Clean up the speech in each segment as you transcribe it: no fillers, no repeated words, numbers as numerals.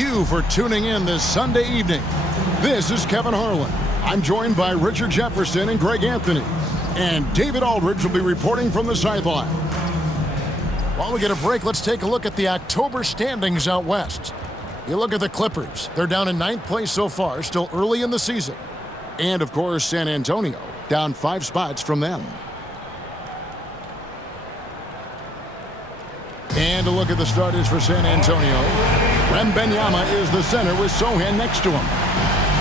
you for tuning in this Sunday evening. This is Kevin Harlan. I'm joined by Richard Jefferson and Greg Anthony. And David Aldridge will be reporting from the sideline. While we get a break, let's take a look at the October standings out west. You look at the Clippers. They're down in 9th place so far, still early in the season. And, of course, San Antonio, down 5 spots from them. And a look at the starters for San Antonio. Wembanyama is the center with Sohan next to him.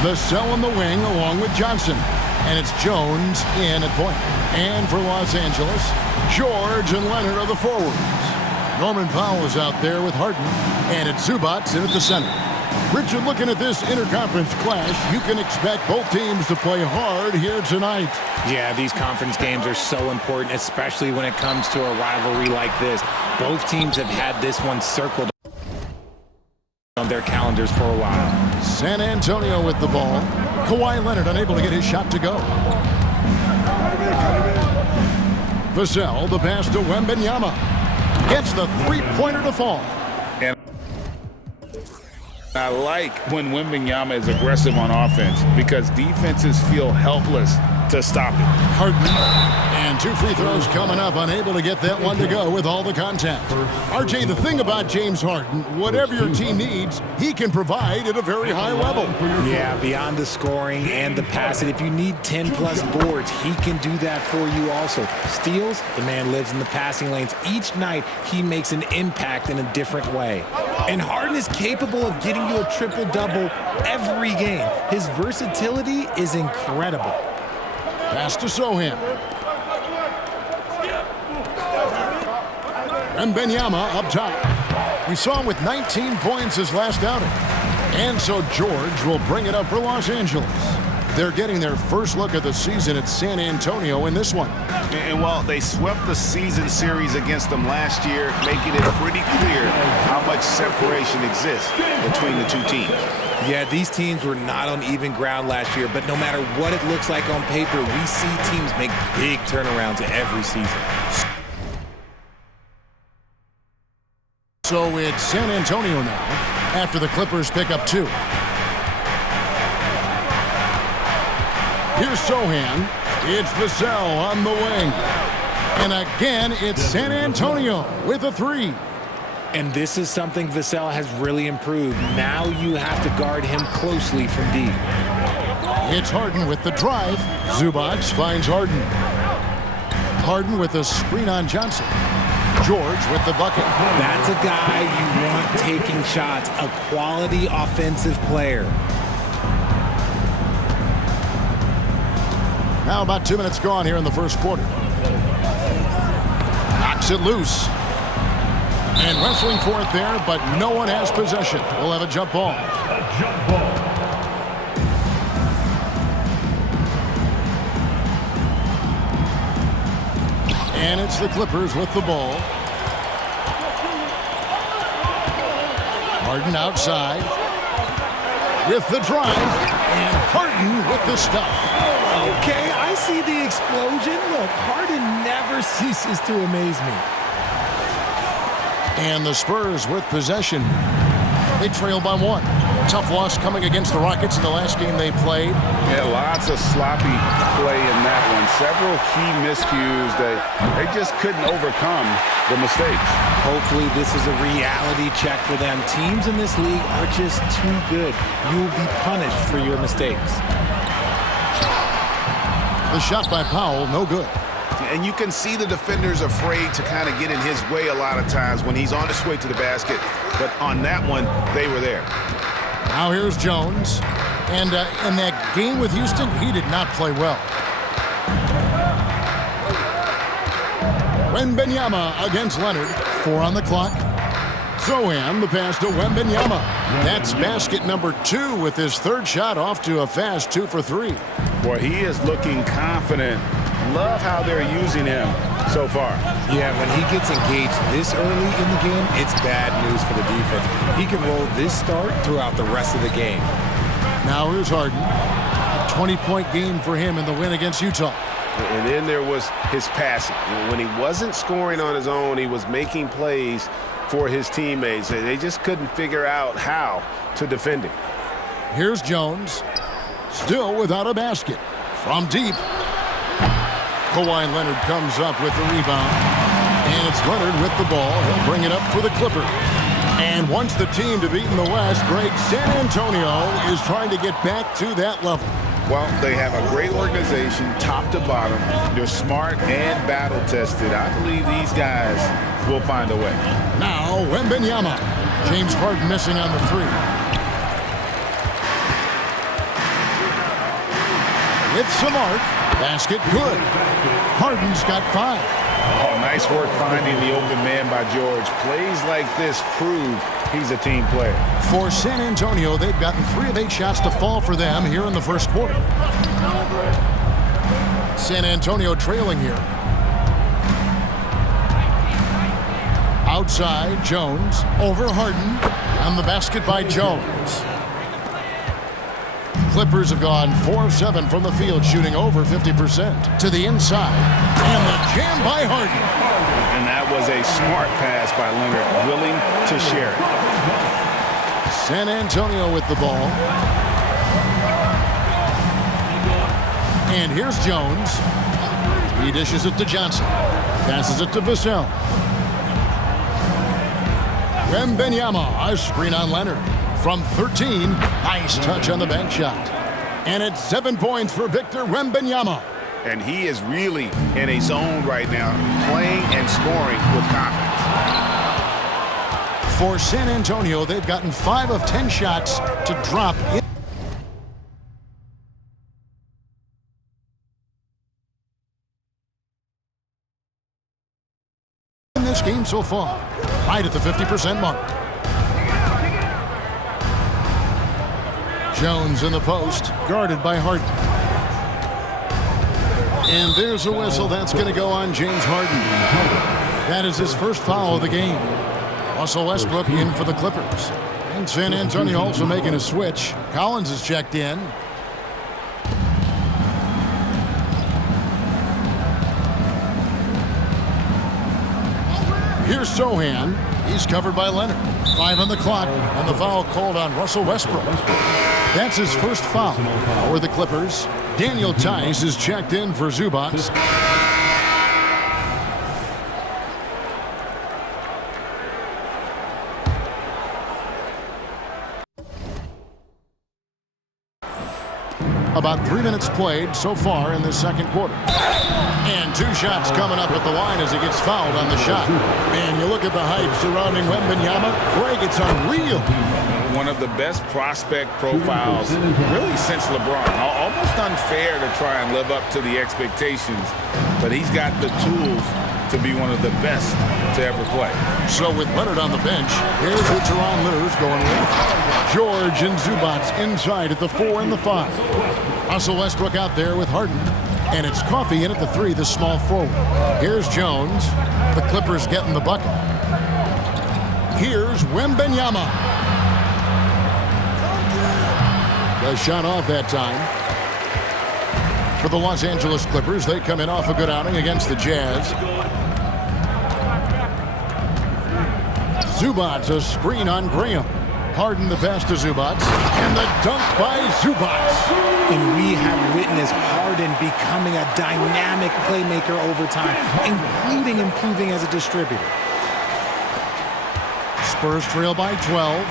Vassell in the wing along with Johnson. And it's Jones in at point. And for Los Angeles, George and Leonard are the forwards. Norman Powell is out there with Harden. And it's Zubac in at the center. Richard, looking at this interconference clash, you can expect both teams to play hard here tonight. Yeah, these conference games are so important, especially when it comes to a rivalry like this. Both teams have had this one circled on their calendars for a while. San Antonio with the ball. Kawhi Leonard unable to get his shot to go. Vassell, the pass to Wembanyama. Gets the three-pointer to fall. And I like when Wembanyama is aggressive on offense because defenses feel helpless to stop it. Harden. And 2 free throws coming up, unable to get that one to go with all the contact. RJ, the thing about James Harden, whatever your team needs, he can provide at a very high level. Yeah, beyond the scoring and the passing, if you need 10-plus boards, he can do that for you also. Steals, the man lives in the passing lanes. Each night, he makes an impact in a different way. And Harden is capable of getting you a triple-double every game. His versatility is incredible. Pass to Sohan. And Wembanyama up top. We saw him with 19 points his last outing. And so George will bring it up for Los Angeles. They're getting their first look at the season at San Antonio in this one. And well, they swept the season series against them last year, making it pretty clear how much separation exists between the two teams. Yeah, these teams were not on even ground last year, but no matter what it looks like on paper, we see teams make big turnarounds every season. So it's San Antonio now, after the Clippers pick up 2. Here's Sohan. It's Vassell on the wing. And again, it's San Antonio with a 3. And this is something Vassell has really improved. Now you have to guard him closely from deep. It's Harden with the drive. Zubac finds Harden. Harden with a screen on Johnson. George with the bucket. That's a guy you want taking shots, a quality offensive player. Now about 2 minutes gone here in the first quarter. Knocks it loose. And wrestling for it there, but no one has possession. We'll have a jump ball. And it's the Clippers with the ball. Harden outside with the drive. And Harden with the stuff. Okay, I see the explosion. Look, Harden never ceases to amaze me. And the Spurs with possession. They trail by 1. Tough loss coming against the Rockets in the last game they played. Yeah, lots of sloppy play in that one. Several key miscues that they just couldn't overcome the mistakes. Hopefully this is a reality check for them. Teams in this league are just too good. You will be punished for your mistakes. The shot by Powell, no good. And you can see the defenders afraid to kind of get in his way a lot of times when he's on his way to the basket. But on that one, they were there. Now here's Jones. And in that game with Houston, he did not play well. Wembanyama against Leonard. 4 on the clock. Sohan, the pass to Wembanyama. That's basket number 2 with his 3rd shot off to a fast 2 for 3. Boy, he is looking confident. Love how they're using him so far. Yeah, when he gets engaged this early in the game, it's bad news for the defense. He can roll this start throughout the rest of the game. Now here's Harden. A 20-point game for him in the win against Utah. And then there was his passing. When he wasn't scoring on his own, he was making plays for his teammates. They just couldn't figure out how to defend him. Here's Jones, still without a basket. From deep, Kawhi Leonard comes up with the rebound. And it's Leonard with the ball. He'll bring it up for the Clippers. And once the team to beat in the West, Greg, San Antonio is trying to get back to that level. Well, they have a great organization, top to bottom. They're smart and battle-tested. I believe these guys will find a way. Now, Wembanyama. James Harden missing on the three. With some arc. Basket good. Harden's got 5. Oh, nice work finding the open man by George. Plays like this prove he's a team player. For San Antonio, they've gotten 3 of 8 shots to fall for them here in the first quarter. San Antonio trailing here. Outside, Jones over Harden. On the basket by Jones. Clippers have gone 4 of 7 from the field, shooting over 50%. To the inside. And the jam by Harden. And that was a smart pass by Leonard, willing to share it. San Antonio with the ball. And here's Jones. He dishes it to Johnson. Passes it to Vassell. Wembanyama, a screen on Leonard. From 13, nice touch on the bank shot. And it's 7 points for Victor Wembanyama. And he is really in a zone right now, playing and scoring with confidence. For San Antonio, they've gotten 5 of 10 shots to drop in this game so far. Right at the 50% mark. Jones in the post, guarded by Harden. And there's a whistle. That's going to go on James Harden. That is his first foul of the game. Russell Westbrook in for the Clippers. And San Antonio also making a switch. Collins is checked in. Here's Sohan. He's covered by Leonard. 5 on the clock, and the foul called on Russell Westbrook. That's his first foul for the Clippers. Daniel Tice is checked in for Zubac. About 3 minutes played so far in this second quarter. And 2 shots coming up at the line as he gets fouled on the shot. Man, you look at the hype surrounding Wembanyama. Greg, it's unreal. One of the best prospect profiles really since LeBron. Almost unfair to try and live up to the expectations, but he's got the tools to be one of the best to ever play. So with Leonard on the bench, here's who Teron Lue's going with. George and Zubac inside at the 4 and the 5. Russell Westbrook out there with Harden. And it's Coffey in at the 3, the small forward. Here's Jones. The Clippers getting the bucket. Here's Wembanyama. The shot off that time. For the Los Angeles Clippers, they come in off a good outing against the Jazz. Zubac, a screen on Graham. Harden the pass to Zubac. And the dunk by Zubac. And we have witnessed Harden becoming a dynamic playmaker over time, including improving as a distributor. Spurs trail by 12.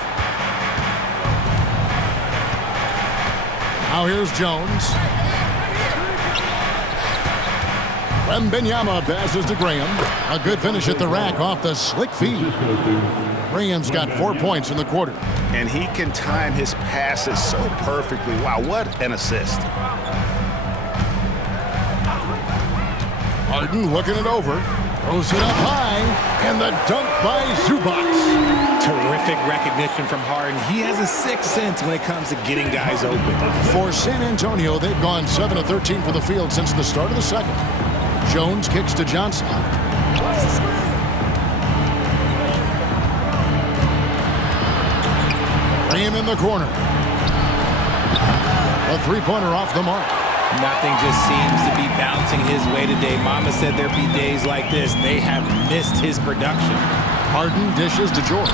Now here's Jones. Wembanyama passes to Graham. A good finish at the rack off the slick feed. Graham's got 4 points in the quarter. And he can time his passes so perfectly. Wow, what an assist. Harden looking it over. Throws it up high. And the dunk by Zubac. Terrific recognition from Harden. He has a sixth sense when it comes to getting guys open. For San Antonio, they've gone 7 of 13 for the field since the start of the second. Jones kicks to Johnson. Graham in the corner. A three-pointer off the mark. Nothing just seems to be bouncing his way today. Mama said there'd be days like this. They have missed his production. Harden dishes to George.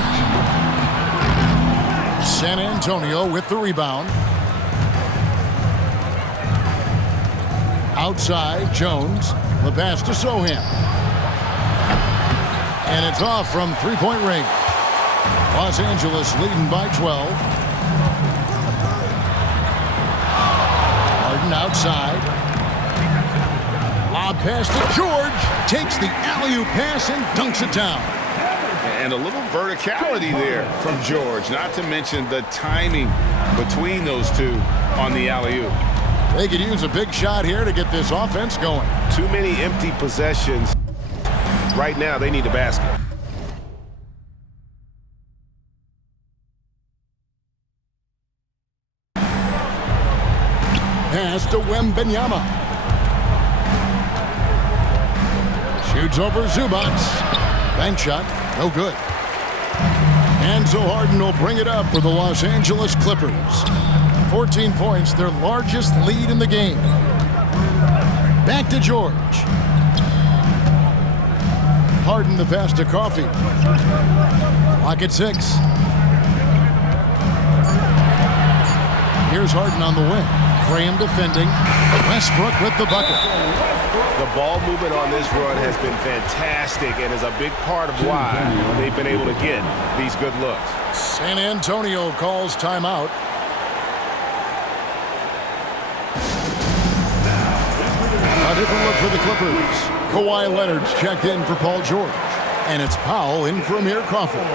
San Antonio with the rebound. Outside, Jones. The pass to Sohan. And it's off from three-point range. Los Angeles leading by 12. Harden outside. Lob pass to George. Takes the alley-oop pass and dunks it down. And a little verticality there from George, not to mention the timing between those two on the alley-oop. They could use a big shot here to get this offense going. Too many empty possessions. Right now, they need a basket. Pass to Wembanyama. Shoots over Zubac. Bank shot, no good. And so Harden will bring it up for the Los Angeles Clippers. 14 points, their largest lead in the game. Back to George. Harden the pass to Coffee. Clock at 6. Here's Harden on the wing. Graham defending. Westbrook with the bucket. The ball movement on this run has been fantastic and is a big part of why they've been able to get these good looks. San Antonio calls timeout. A different look for the Clippers. Kawhi Leonard's checked in for Paul George. And it's Powell in for Amir Crawford.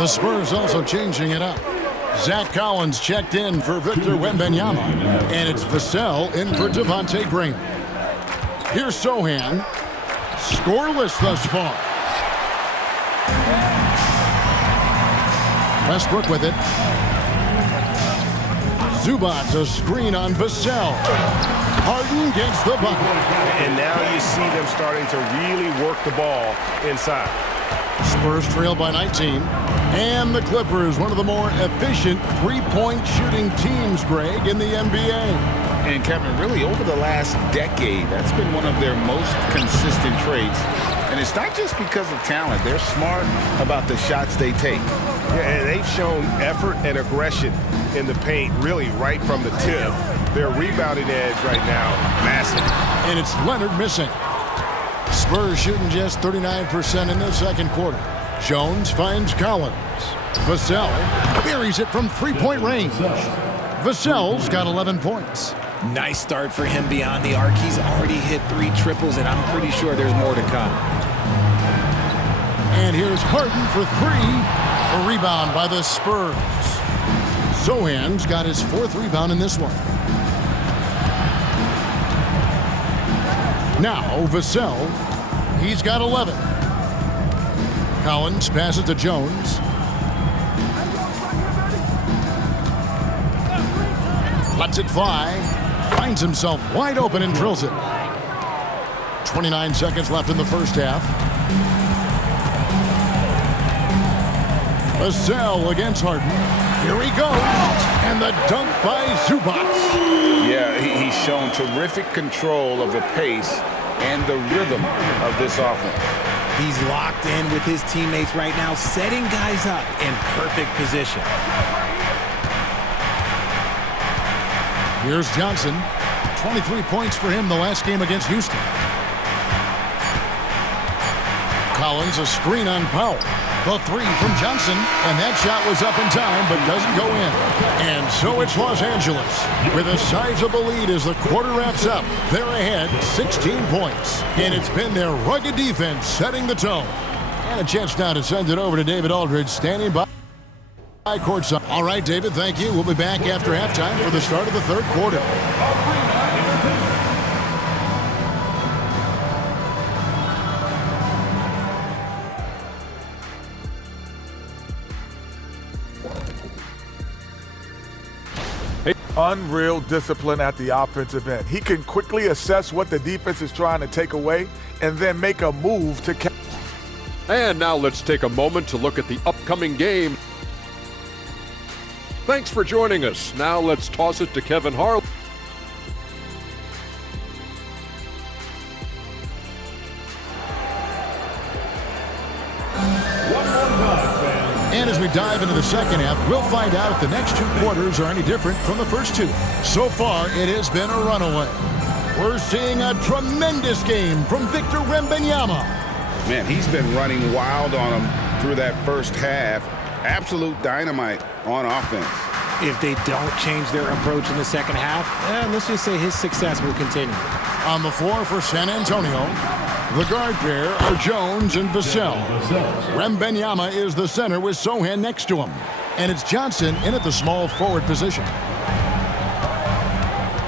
The Spurs also changing it up. Zach Collins checked in for Victor Wembanyama. And it's Vassell in for Devontae Graham. Here's Sohan. Scoreless thus far. Westbrook with it. Zubac a screen on Vassell. Harden gets the bucket. And now you see them starting to really work the ball inside. Spurs trail by 19. And the Clippers, one of the more efficient three-point shooting teams, Greg, in the NBA. And Kevin, really over the last decade, that's been one of their most consistent traits. And it's not just because of talent. They're smart about the shots they take. Yeah, and they've shown effort and aggression in the paint, really right from the tip. Their rebounding edge right now, massive. And it's Leonard missing. Spurs shooting just 39% in the second quarter. Jones finds Collins. Vassell buries it from three-point range. Vassell's got 11 points. Nice start for him beyond the arc. He's already hit 3 triples, and I'm pretty sure there's more to come. And here's Harden for 3. A rebound by the Spurs. Sohan's got his 4th rebound in this one. Now Vassell, he's got 11. Collins passes to Jones. Lets it fly. Finds himself wide open and drills it. 29 seconds left in the first half. Vassell against Harden. Here he goes. And the dunk by Zubac. Yeah, he's shown terrific control of the pace and the rhythm of this offense. He's locked in with his teammates right now, setting guys up in perfect position. Here's Johnson. 23 points for him the last game against Houston. Collins a screen on Powell. The 3 from Johnson, and that shot was up in time but doesn't go in. And so it's Los Angeles with a sizable lead as the quarter wraps up. They're ahead 16 points, and it's been their rugged defense setting the tone. And a chance now to send it over to David Aldridge standing by courtside. All right, David, thank you. We'll be back after halftime for the start of the third quarter. Unreal discipline at the offensive end. He can quickly assess what the defense is trying to take away and then make a move to catch. And now let's take a moment to look at the upcoming game. Thanks for joining us. Now let's toss it to Kevin Harlan. One more second half. We'll find out if the next 2 quarters are any different from the first 2. So far, it has been a runaway. We're seeing a tremendous game from Victor Wembanyama. Man, he's been running wild on him through that first half. Absolute dynamite on offense. If they don't change their approach in the second half, let's just say his success will continue. On the floor for San Antonio, the guard pair are Jones and Vassell. Wembanyama is the center with Sohan next to him. And it's Johnson in at the small forward position.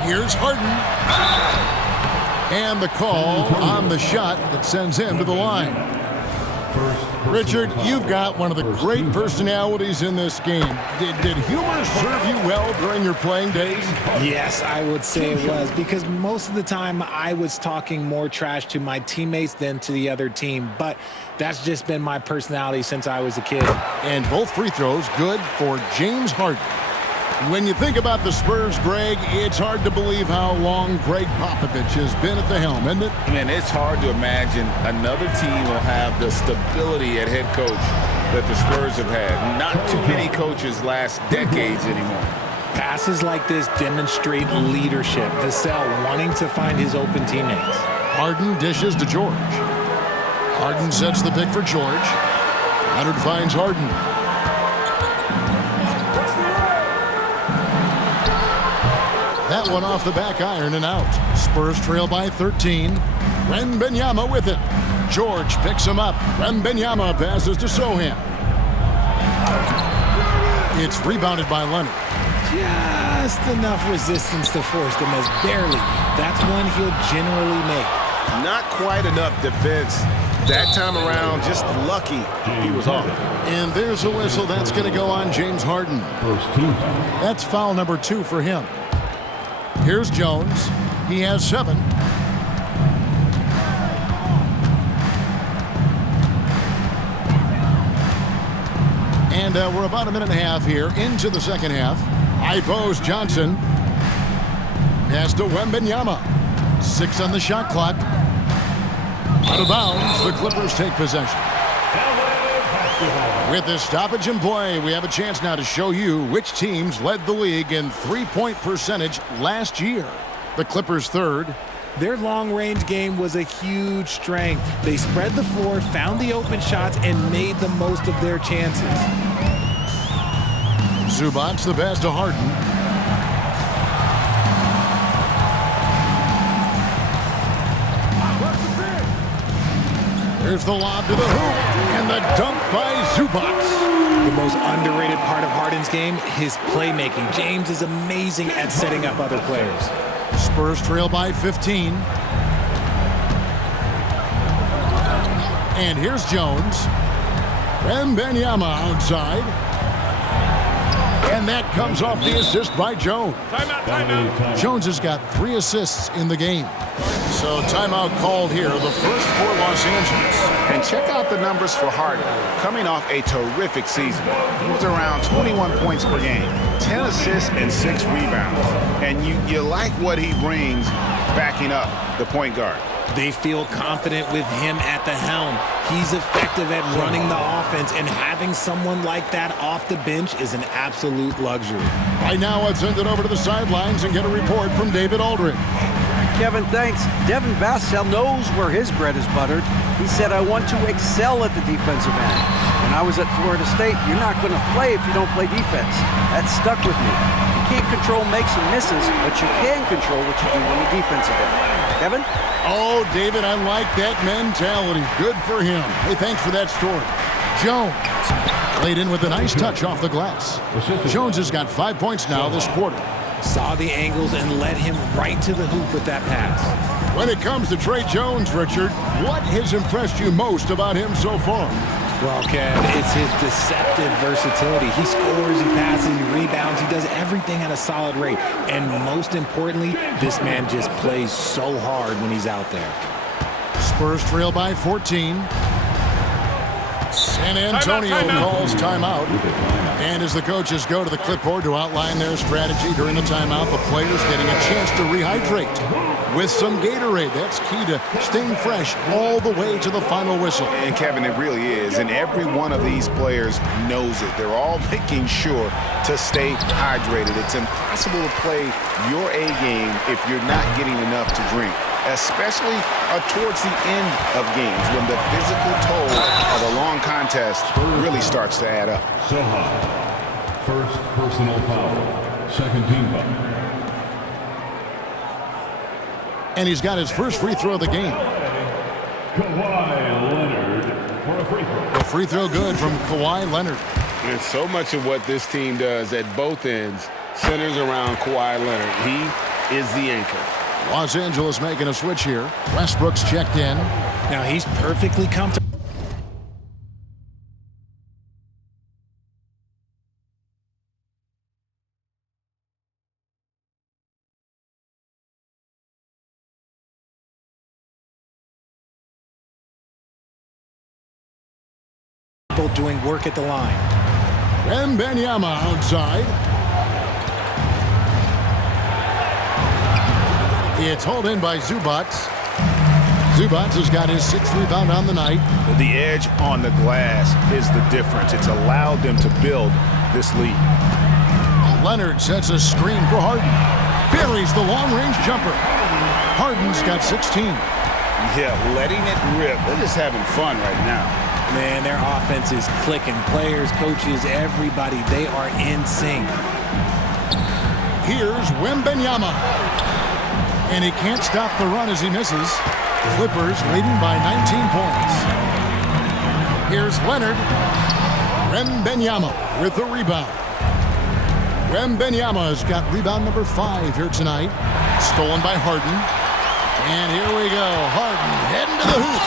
Here's Harden. And the call on the shot that sends him to the line. Richard, you've got one of the great personalities in this game. Did humor serve you well during your playing days? Yes, I would say it was, because most of the time I was talking more trash to my teammates than to the other team. But that's just been my personality since I was a kid. And both free throws good for James Harden. When you think about the Spurs, Greg, it's hard to believe how long Greg Popovich has been at the helm, isn't it? Man, it's hard to imagine another team will have the stability at head coach that the Spurs have had. Not too many coaches last decades anymore. Passes like this demonstrate leadership. Vassell wanting to find his open teammates. Harden dishes to George. Harden sets the pick for George. Leonard finds Harden. That one off the back iron and out. Spurs trail by 13. Wembanyama with it. George picks him up. Wembanyama passes to Sohan. It's rebounded by Leonard. Just enough resistance to force them as barely. That's one he'll generally make. Not quite enough defense. That time around, just lucky he was off. And there's a whistle. That's going to go on James Harden. That's foul number 2 for him. Here's Jones. He has 7. And we're about a minute and a half here into the second half. High post Johnson. Pass to Wembanyama. 6 on the shot clock. Out of bounds. The Clippers take possession. With this stoppage in play, we have a chance now to show you which teams led the league in three-point percentage last year. The Clippers third. Their long-range game was a huge strength. They spread the floor, found the open shots, and made the most of their chances. Zubac's the pass to Harden. Here's the lob to the hoop, and the dunk by Zubac. The most underrated part of Harden's game, his playmaking. James is amazing at setting up other players. Spurs trail by 15. And here's Jones. Wembanyama outside. And that comes off the assist by Jones. Timeout. Jones has got 3 assists in the game. So timeout called here, the first for Los Angeles. And check out the numbers for Harden. Coming off a terrific season. He was around 21 points per game, 10 assists and 6 rebounds. And you like what he brings backing up the point guard. They feel confident with him at the helm. He's effective at running the offense, and having someone like that off the bench is an absolute luxury. Right now, let's send it over to the sidelines and get a report from David Aldridge. Kevin, thanks. Devin Vassell knows where his bread is buttered. He said, I want to excel at the defensive end. When I was at Florida State, you're not going to play if you don't play defense. That stuck with me. You can't control makes and misses, but you can control what you do on the defensive end. Kevin? Oh, David, I like that mentality. Good for him. Hey, thanks for that story. Jones laid in with a nice touch off the glass. Jones has got 5 points now this quarter. Saw the angles and led him right to the hoop with that pass. When it comes to Trey Jones, Richard, what has impressed you most about him so far? Well, Kev, it's his deceptive versatility. He scores, he passes, he rebounds, he does everything at a solid rate. And most importantly, this man just plays so hard when he's out there. Spurs trail by 14. San Antonio calls timeout. And as the coaches go to the clipboard to outline their strategy during the timeout, the players getting a chance to rehydrate with some Gatorade. That's key to staying fresh all the way to the final whistle. And Kevin, it really is. And every one of these players knows it. They're all making sure to stay hydrated. It's impossible to play your A game if you're not getting enough to drink, especially towards the end of games when the physical toll of a long contest really starts to add up. First personal foul. Second team foul. And he's got his first free throw of the game. Kawhi Leonard for a free throw. The free throw good from Kawhi Leonard. And so much of what this team does at both ends centers around Kawhi Leonard. He is the anchor. Los Angeles making a switch here. Westbrook's checked in. Now he's perfectly comfortable. Doing work at the line. Wembanyama outside. It's hauled in by Zubac. Zubac has got his 6th rebound on the night. The edge on the glass is the difference. It's allowed them to build this lead. Leonard sets a screen for Harden. Buries the long-range jumper. Harden's got 16. Yeah, letting it rip. They're just having fun right now. Man, their offense is clicking. Players, coaches, everybody, they are in sync. Here's Wembanyama. And he can't stop the run as he misses. Clippers leading by 19 points. Here's Leonard. Wembanyama with the rebound. Wembanyama's got rebound number 5 here tonight. Stolen by Harden. And here we go. Harden heading to the hoop.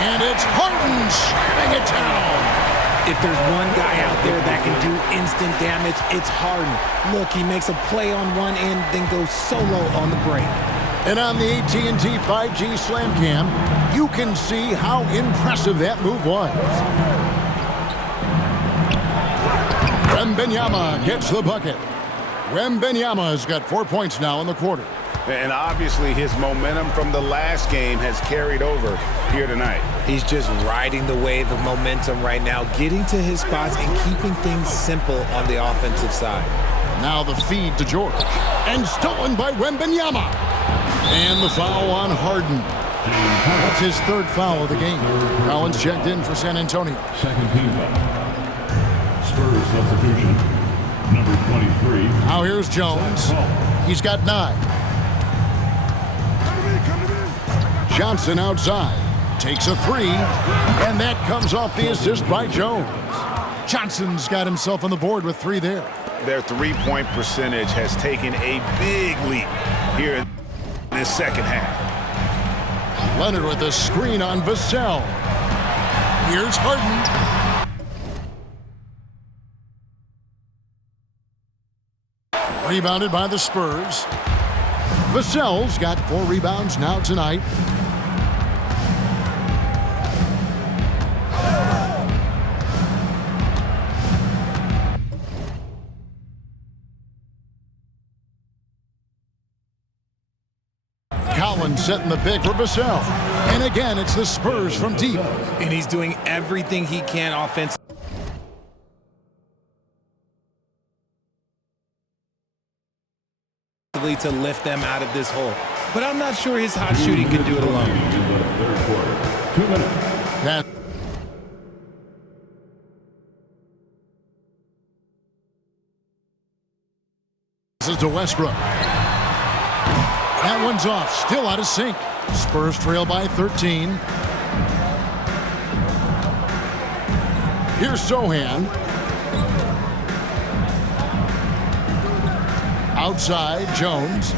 And it's Harden slamming it down. If there's one guy out there that can do instant damage, it's Harden. Look, he makes a play on one end, then goes solo on the break. And on the AT&T 5G Slam Cam, you can see how impressive that move was. Wembanyama gets the bucket. Wembanyama's got 4 points now in the quarter. And obviously his momentum from the last game has carried over here tonight. He's just riding the wave of momentum right now, getting to his spots and keeping things simple on the offensive side. Now the feed to George. And stolen by Wembanyama. And the foul on Harden. That's his 3rd foul of the game. Collins checked in for San Antonio. Second team foul. Spurs substitution. Number 23. Now here's Jones. He's got 9. Johnson outside. Takes a 3. And that comes off the assist by Jones. Johnson's got himself on the board with 3 there. Their three-point percentage has taken a big leap here in this second half. Leonard with a screen on Vassell. Here's Harden. Rebounded by the Spurs. Vassell's got 4 rebounds now tonight. Collins setting the pick for Vassell. And again, it's the Spurs from deep. And he's doing everything he can offensively to lift them out of this hole. But I'm not sure his hot shooting can do it alone. In the third quarter. 2 minutes. That this is to Westbrook. That one's off, still out of sync. Spurs trail by 13. Here's Sohan. Outside, Jones.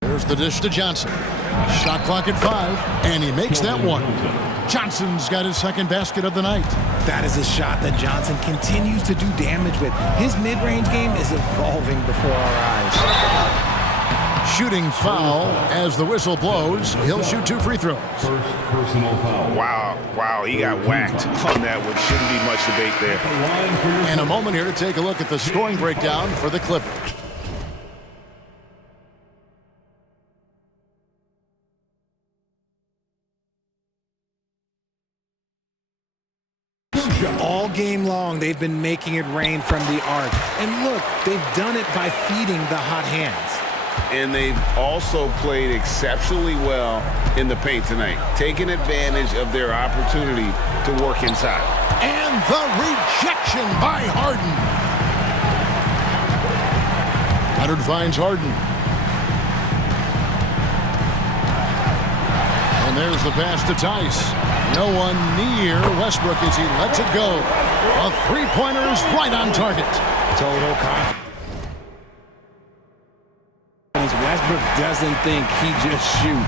There's the dish to Johnson. Shot clock at 5, and he makes that one. Johnson's got his 2nd basket of the night. That is a shot that Johnson continues to do damage with. His mid-range game is evolving before our eyes. shooting foul as the whistle blows. He'll shoot 2 free throws. First personal foul. Wow, he got whacked on that one. Shouldn't be much debate there. And a moment here to take a look at the scoring breakdown for the Clippers. All game long, they've been making it rain from the arc. And look, they've done it by feeding the hot hands. And they've also played exceptionally well in the paint tonight, taking advantage of their opportunity to work inside. And the rejection by Harden. Leonard finds Harden. And there's the pass to Tice. No one near Westbrook as he lets it go. A three-pointer is right on target. Total confidence. Westbrook doesn't think he just shoot.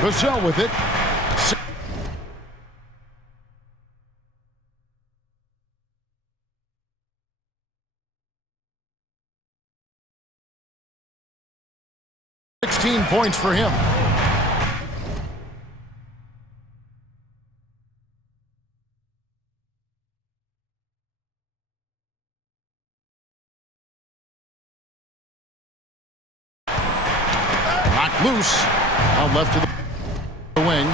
Vassell with it. Points for him. Knocked loose. Out left to the wing.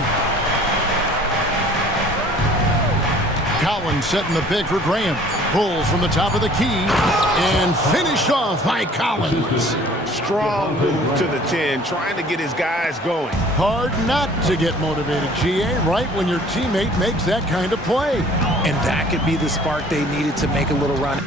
Collins setting the pick for Graham. Pulls from the top of the key and finished off by Collins. Strong move to the 10, trying to get his guys going. Hard not to get motivated, GA, right when your teammate makes that kind of play. And that could be the spark they needed to make a little run.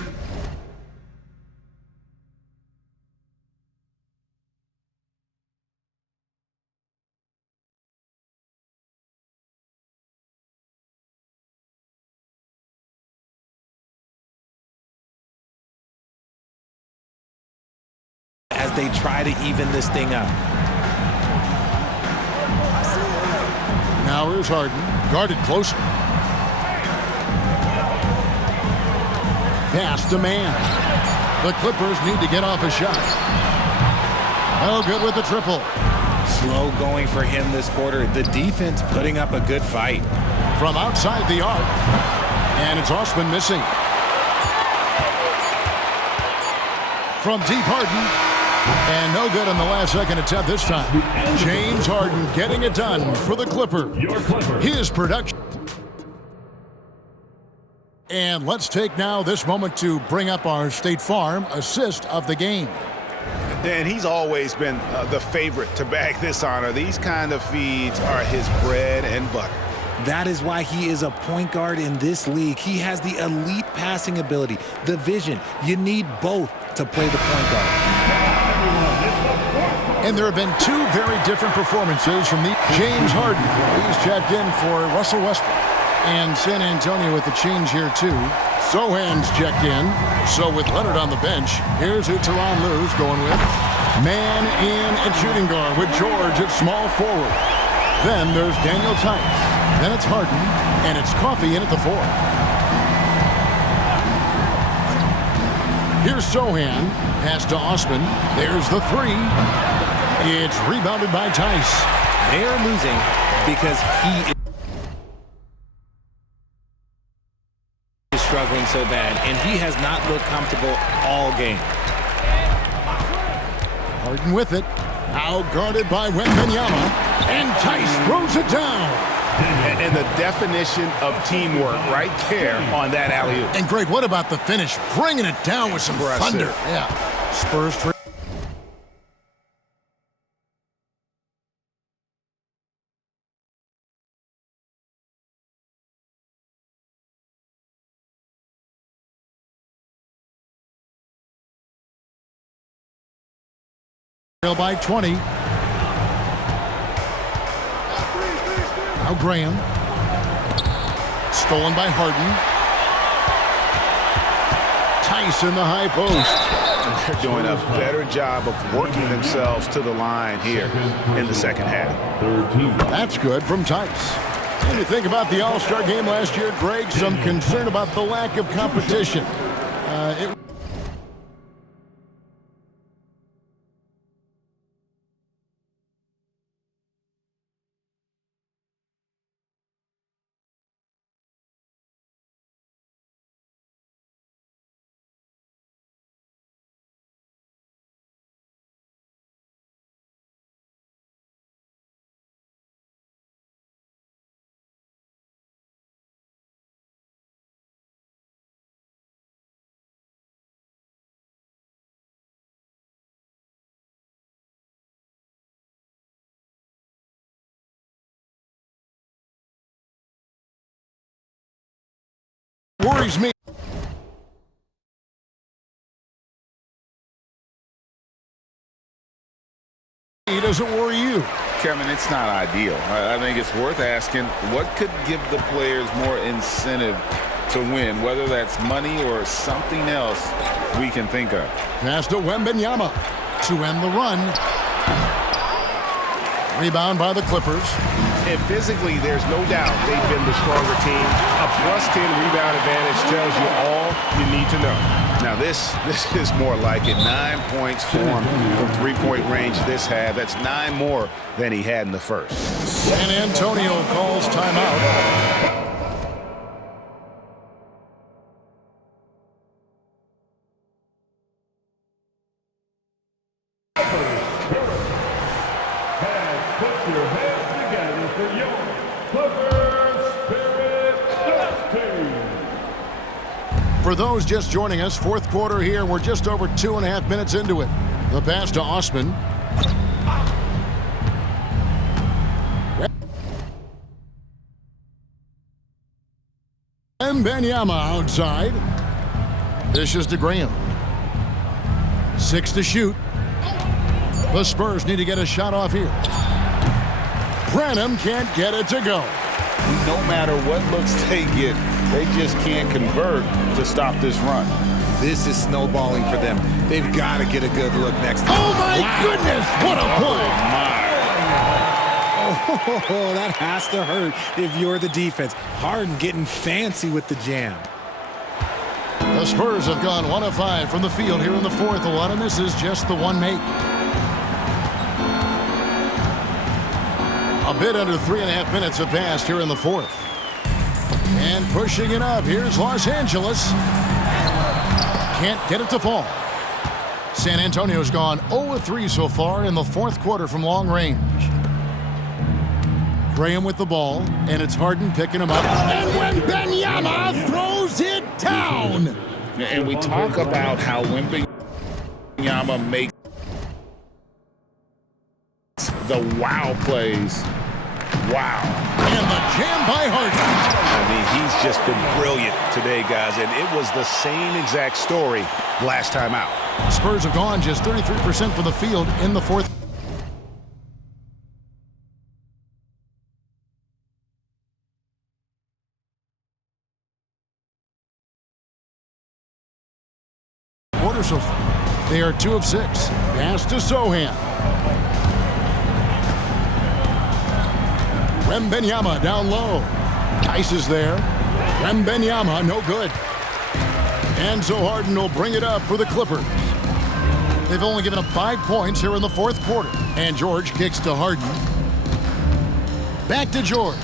As they try to even this thing up. Now here's Harden, guarded closer. Pass to man. The Clippers need to get off a shot. Oh, good with the triple. Slow going for him this quarter. The defense putting up a good fight. From outside the arc. And it's Osman missing. From deep, Harden. And no good on the last second attempt this time. James Harden getting it done for the Clippers. His production. And let's take now this moment to bring up our State Farm assist of the game. And he's always been the favorite to bag this honor. These kind of feeds are his bread and butter. That is why he is a point guard in this league. He has the elite passing ability, the vision. You need both to play the point guard. And there have been 2 very different performances from the James Harden. He's checked in for Russell Westbrook. And San Antonio with the change here, too. Sohan's checked in. So with Leonard on the bench, here's who Tyronn Lue's going with. Man in at shooting guard with George at small forward. Then there's Daniel Tice. Then it's Harden. And it's Coffey in at the 4. Here's Sohan. Pass to Osman. There's the 3. It's rebounded by Tice. They are losing because he is struggling so bad, and he has not looked comfortable all game. Harden with it. Out guarded by Wembanyama. And Tice throws it down. And the definition of teamwork right there on that alley-oop. And Greg, what about the finish? Bringing it down with some thunder. Yeah. Spurs by 20. Now Graham. Stolen by Harden. Tice in the high post. They're doing a better job of working themselves to the line here in the second half. That's good from Tice. When you think about the All-Star game last year, Greg, some concern about the lack of competition. Worries me. He doesn't worry you. Kevin, it's not ideal. I think it's worth asking what could give the players more incentive to win, whether that's money or something else we can think of. Pass to Wembanyama to end the run. Rebound by the Clippers. And physically, there's no doubt they've been the stronger team. A +10 rebound advantage tells you all you need to know. Now this is more like it. 9 points for him from three-point range this half. That's 9 more than he had in the first. San Antonio calls timeout. For those just joining us, fourth quarter here. We're just over 2.5 minutes into it. The pass to Osman. Wembanyama outside. Dishes to Graham. 6 to shoot. The Spurs need to get a shot off here. Branham can't get it to go. No matter what looks they get, they just can't convert to stop this run. This is snowballing for them. They've got to get a good look next time. Oh, my goodness. What a play. Oh, that has to hurt if you're the defense. Harden getting fancy with the jam. The Spurs have gone 1 of 5 from the field here in the fourth. A lot of misses, just the one make. A bit under 3.5 minutes have passed here in the fourth. And pushing it up, here's Los Angeles. Can't get it to fall. San Antonio's gone 0-3 so far in the fourth quarter from long range. Graham with the ball, and it's Harden picking him up. And Wembanyama throws it down. And we talk about how Wembanyama makes the wow plays. Wow. And the jam by Harden. I mean, he's just been brilliant today, guys, and it was the same exact story last time out. Spurs have gone just 33% from the field in the fourth. Quarter so far. They are 2 of 6. Pass to Sohan. Wembanyama down low. Tice is there. Wembanyama, no good. And so Harden will bring it up for the Clippers. They've only given up 5 points here in the fourth quarter. And George kicks to Harden. Back to George.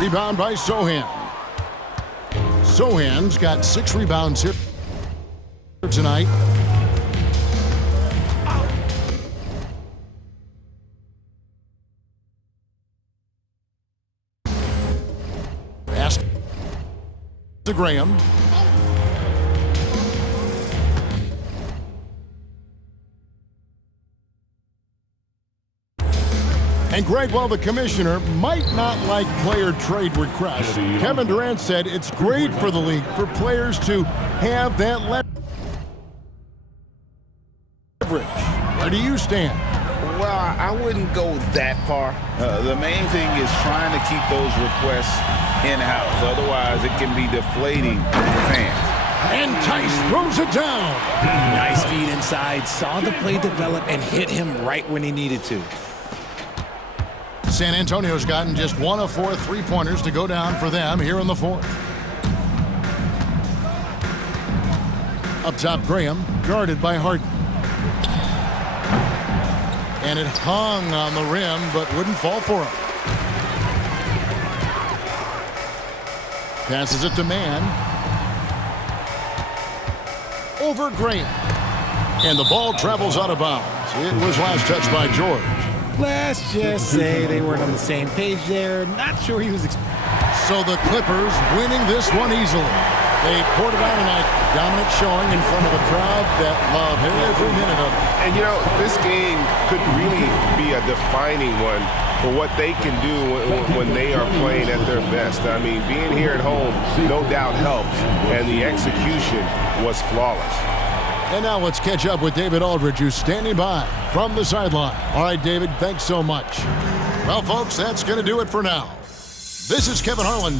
Rebound by Sohan. Sohan's got 6 rebounds here tonight. Pass to Graham. And Greg, while the commissioner might not like player trade requests, Kevin Durant said it's great for the league for players to have that leverage. Where do you stand? Well, I wouldn't go that far. The main thing is trying to keep those requests in-house. Otherwise, it can be deflating for fans. And Tice throws it down. Nice feed inside. Saw the play develop and hit him right when he needed to. San Antonio's gotten just 1 of 4 3-pointers to go down for them here in the fourth. Up top, Graham, guarded by Harden. And it hung on the rim, but wouldn't fall for him. Passes it to Mann. Over Graham. And the ball travels out of bounds. It was last touched by George. Let's just say they weren't on the same page there. Not sure he was. So the Clippers winning this one easily. They poured it out tonight. Dominant showing in front of a crowd that loved every minute of it. And, you know, this game could really be a defining one for what they can do when they are playing at their best. I mean, being here at home, no doubt helps, and the execution was flawless. And now let's catch up with David Aldridge, who's standing by from the sideline. All right, David, thanks so much. Well, folks, that's going to do it for now. This is Kevin Harlan.